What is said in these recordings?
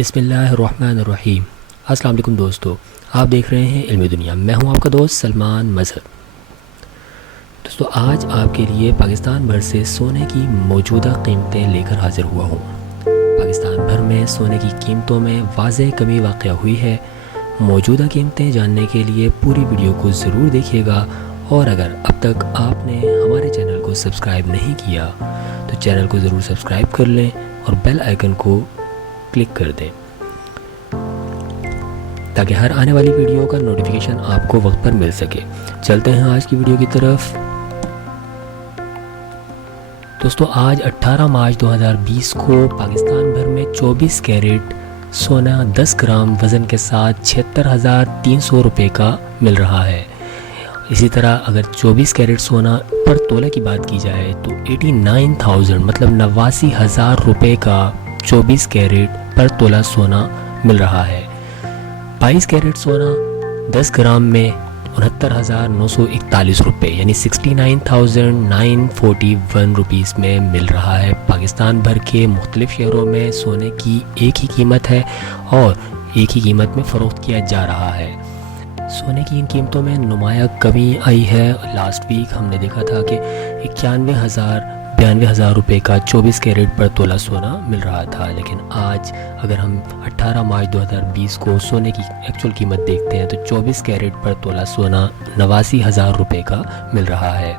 بسم اللہ الرحمن الرحیم۔ السلام علیکم دوستو، آپ دیکھ رہے ہیں علم دنیا۔ میں ہوں آپ کا دوست سلمان مظہر۔ دوستو آج آپ کے لیے پاکستان بھر سے سونے کی موجودہ قیمتیں لے کر حاضر ہوا ہوں۔ پاکستان بھر میں سونے کی قیمتوں میں واضح کمی واقع ہوئی ہے۔ موجودہ قیمتیں جاننے کے لیے پوری ویڈیو کو ضرور دیکھیے گا، اور اگر اب تک آپ نے ہمارے چینل کو سبسکرائب نہیں کیا تو چینل کو ضرور سبسکرائب کر لیں اور بیل آئیکن کو کلک کر دیں تاکہ ہر آنے والی ویڈیو کا نوٹیفیکیشن آپ کو وقت پر مل سکے۔ چلتے ہیں آج کی ویڈیو کی طرف۔ دوستو آج 18 مارچ 2020 کو پاکستان بھر میں 24 کیرٹ سونا 10 گرام وزن کے ساتھ 76,300 روپے کا مل رہا ہے۔ اسی طرح اگر 24 کیرٹ سونا پر تولہ کی بات کی جائے تو 89,000 مطلب 89,000 روپے کا 24 کیرٹ پر تولہ سونا مل رہا ہے۔ 22 کیرٹ سونا 10 گرام میں 69,941 روپے یعنی 69,941 روپیز میں مل رہا ہے۔ پاکستان بھر کے مختلف شہروں میں سونے کی ایک ہی قیمت ہے اور ایک ہی قیمت میں فروخت کیا جا رہا ہے۔ سونے کی ان قیمتوں میں نمایاں کمی آئی ہے۔ لاسٹ ویک ہم نے دیکھا تھا کہ 92,000 روپے کا 24 کیرٹ پر تولہ سونا مل رہا تھا، لیکن آج اگر ہم 18 مارچ 2020 کو سونے کی ایکچوئل قیمت دیکھتے ہیں تو 24 کیرٹ پر تولہ سونا 89,000 روپے کا مل رہا ہے۔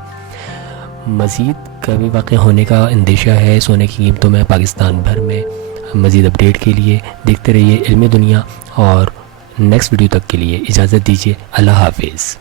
مزید کمی واقع ہونے کا اندیشہ ہے سونے کی قیمتوں میں پاکستان بھر میں۔ مزید اپڈیٹ کے لیے دیکھتے رہیے علم دنیا، اور نیکسٹ ویڈیو تک کے لیے اجازت دیجیے۔ اللہ حافظ۔